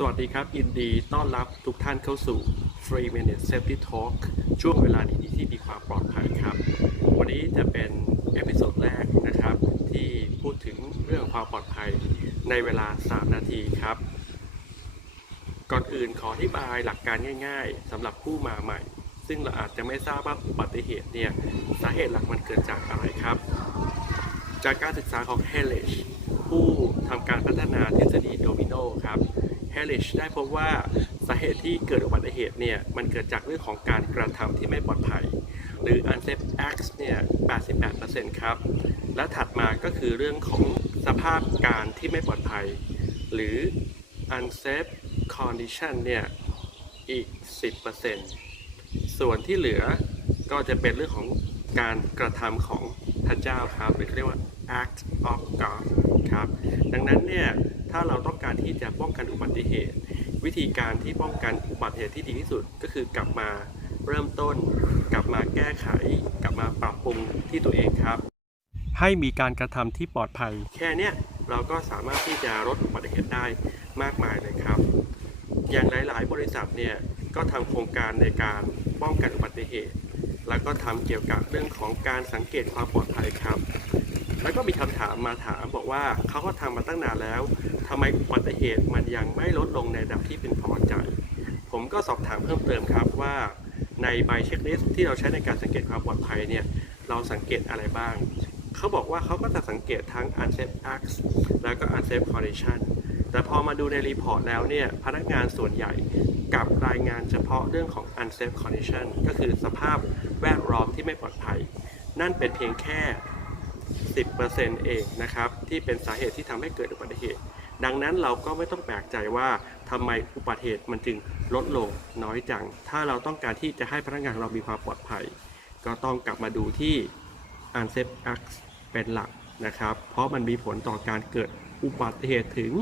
สวัสดีครับ ยินดีต้อนรับทุกท่านเข้าสู่ Free Minute Safety Talk ช่วงเวลาดีๆที่มีความปลอดภัยครับ วันนี้จะเป็นเอพิโซดแรกนะครับ ที่พูดถึงเรื่องความปลอดภัยในเวลา 3 นาทีครับ ก่อนอื่นขออธิบายหลักการง่าย ๆสำหรับผู้มาใหม่ ซึ่งเราอาจจะไม่ทราบว่าอุบัติเหตุเนี่ย สาเหตุหลักมันเกิดจากอะไรครับ จากการศึกษาของ h e l i s h ผู้ทำการพัฒนาทฤษฎีโดมิโนครับ h e l i s h ได้พบว่าสาเหตุที่เกิดอุบัติเหตุเนี่ยมันเกิดจากเรื่องของการกระทำที่ไม่ปลอดภัย หรือ unsafe acts เนี่ย 88%ครับ และถัดมาก็คือเรื่องของสภาพการที่ไม่ปลอดภัย หรือ unsafe condition เนี่ย อีก 10%ส่วนที่เหลือก็จะเป็นเรื่องของการกระทำของพระเจ้าครับหรือเรียกว่า act of God ครับ ดังนั้นเนี่ยถ้าเราต้องการที่จะป้องกันอุบัติเหตุ วิธีการที่ป้องกันอุบัติเหตุที่ดีที่สุดก็คือกลับมาเริ่มต้น กลับมาแก้ไข กลับมาปรับปรุงที่ตัวเองครับ ให้มีการกระทำที่ปลอดภัย แค่เนี้ยเราก็สามารถที่จะลดอุบัติเหตุได้มากมายเลยครับ อย่างหลาย ๆ บริษัทเนี่ยก็ทำโครงการในการป้องกันอุบัติเหตุ แล้วก็ทำเกี่ยวกับเรื่องของการสังเกตความปลอดภัยครับ แล้วก็มีคำถามมาถามบอกว่าเขาก็ทำมาตั้งนานแล้วทำไมอุบัติเหตุมันยังไม่ลดลงในระดับที่เป็นพอใจ ผมก็สอบถามเพิ่มเติมครับว่าในใบเช็คลิสต์ที่เราใช้ในการสังเกตความปลอดภัยเนี่ยเราสังเกตอะไรบ้าง เขาบอกว่าเขาก็จะสังเกตทั้ง unsafe acts แล้วก็ unsafe condition แต่พอมาดูในรีพอร์ตแล้วเนี่ยพนักงานส่วนใหญ่กับรายงานเฉพาะเรื่องของ unsafe condition ก็คือสภาพแวดล้อมที่ไม่ปลอดภัย นั่นเป็นเพียงแค่ 10%เองนะครับที่เป็นสาเหตุที่ทำให้เกิดอุบัติเหตุ ดังนั้นเราก็ไม่ต้องแปลกใจว่าทำไมอุบัติเหตุมันจึงลดลงน้อยจัง ถ้าเราต้องการที่จะให้พนักงานเรามีความปลอดภัย ก็ต้องกลับมาดูที่ unsafe acts เป็นหลักนะครับ เพราะมันมีผลต่อการเกิดอุบัติเหตุถึง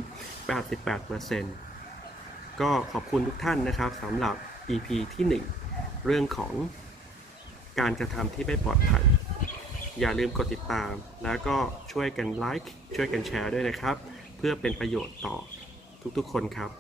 88%ก็ขอบคุณทุกท่านนะครับสำหรับ EP ที่ 1 เรื่องของการกระทำที่ไม่ปลอดภัย อย่าลืมกดติดตาม แล้วก็ช่วยกันไลค์ช่วยกันแชร์ด้วยนะครับ เพื่อเป็นประโยชน์ต่อทุกๆคนครับ